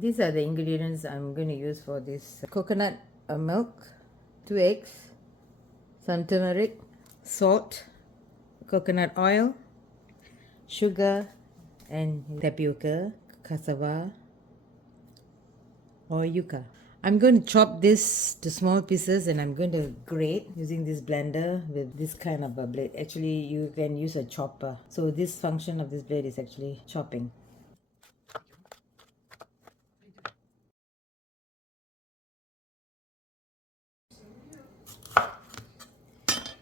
These are the ingredients I'm going to use for this coconut milk, 2 eggs, some turmeric, salt, coconut oil, sugar, and tapioca, cassava, or yuca. I'm going to chop this to small pieces and I'm going to grate using this blender with this kind of a blade. Actually, you can use a chopper. So this function of this blade is actually chopping.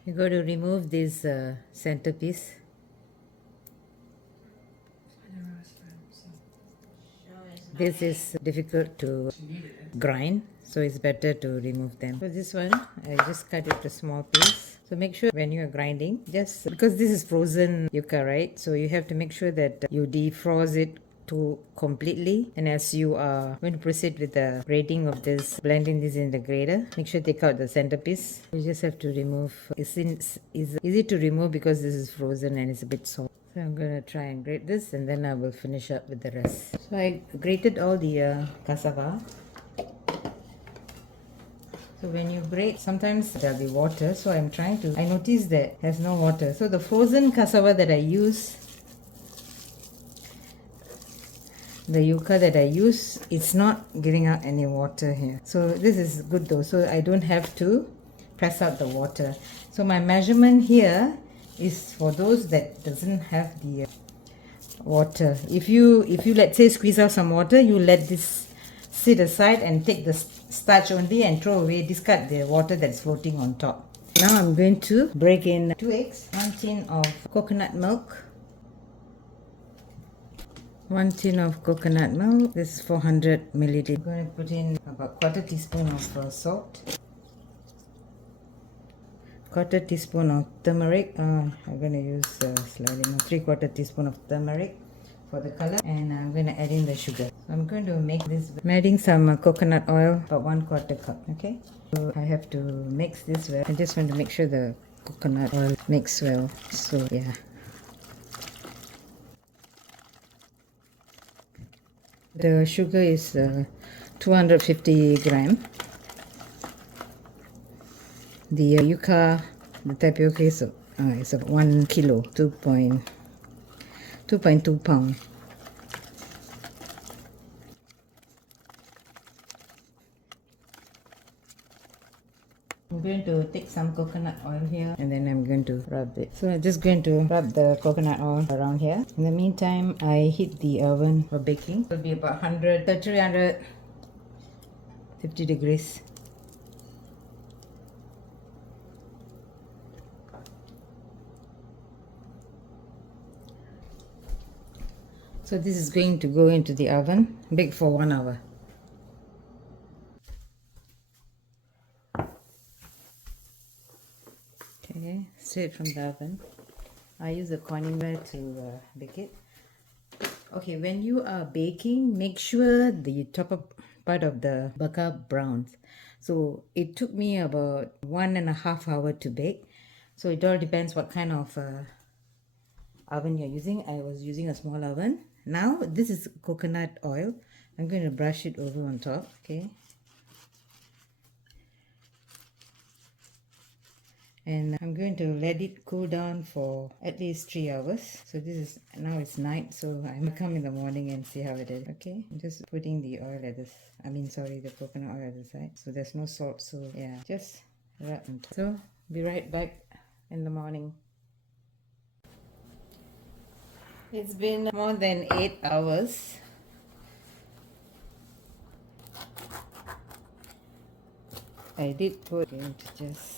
You're going to remove this centerpiece. This is difficult to grind, so it's better to remove them. For this one, I just cut it to small piece. So make sure when you are grinding, just because this is frozen yucca, right? So you have to make sure that you defrost it to completely, and as you are going to proceed with the grating of this, blending this in the grater, make sure take out the centerpiece. You just have to remove. It's easy to remove because this is frozen and it's a bit soft. So I'm going to try and grate this and then I will finish up with the rest. So I grated all the cassava. So when you grate, sometimes there'll be water. So I'm trying to, I noticed that has no water. So the frozen cassava that I use, the yuca that I use, it's not giving out any water here. So this is good though. So I don't have to press out the water. So my measurement here is for those that doesn't have the water. If you let's say squeeze out some water, you let this sit aside and take the starch only and throw away, discard the water that's floating on top. Now I'm going to break in 2 eggs, 1 tin of coconut milk, 1 tin of coconut milk. This is 400 milliliters. I'm going to put in about 1/4 teaspoon of salt, 1/4 teaspoon of turmeric. I'm going to use slightly more, 3/4 teaspoon of turmeric for the color, and I'm going to add in the sugar. So I'm going to make this. I'm adding some coconut oil, about 1/4 cup. Okay, so I have to mix this well. I just want to make sure the coconut oil mix well. So yeah. The sugar is 250 gram. The yuca, the tapioca is 1 kilo, 2.2 pound. I'm going to take some coconut oil here and then I'm going to rub it. So I'm just going to rub the coconut oil around here. In the meantime, I heat the oven for baking. It will be about 350 degrees. So this is going to go into the oven, bake for 1 hour. Okay, straight from the oven. I use a corning ware to bake it. Okay, when you are baking, make sure the top part of the burka browns. So it took me about 1.5 hours to bake. So it all depends what kind of oven you're using. I was using a small oven. Now this is coconut oil. I'm going to brush it over on top. Okay. And I'm going to let it cool down for at least 3 hours. So this is, now it's night, so I'm going to come in the morning and see how it is. Okay, I'm just putting the oil at this, the coconut oil at the side. So there's no salt, so yeah, just rub. So be right back in the morning. It's been more than 8 hours. I did put into just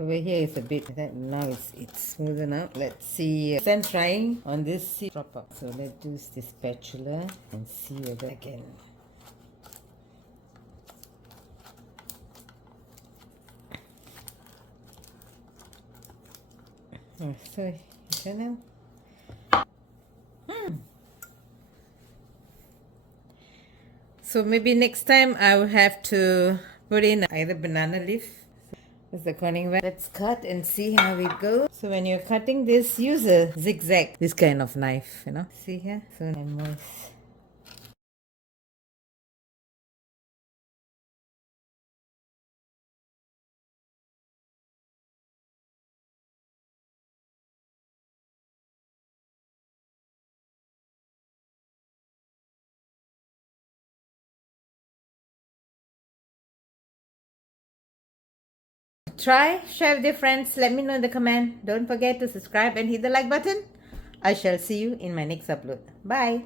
over here is a bit that now it's smoothen out. Let's see. I'm trying on this drop up. So let's use this spatula and see whether I can. Oh, so channel. So maybe next time I will have to put in either banana leaf. That's the corning one. Let's cut and see how it goes. So when you're cutting this, use a zigzag, this kind of knife, you know. See here? So and moist. Try, share with your friends, let me know in the comment. Don't forget to subscribe and hit the like button. I shall see you in my next upload. Bye.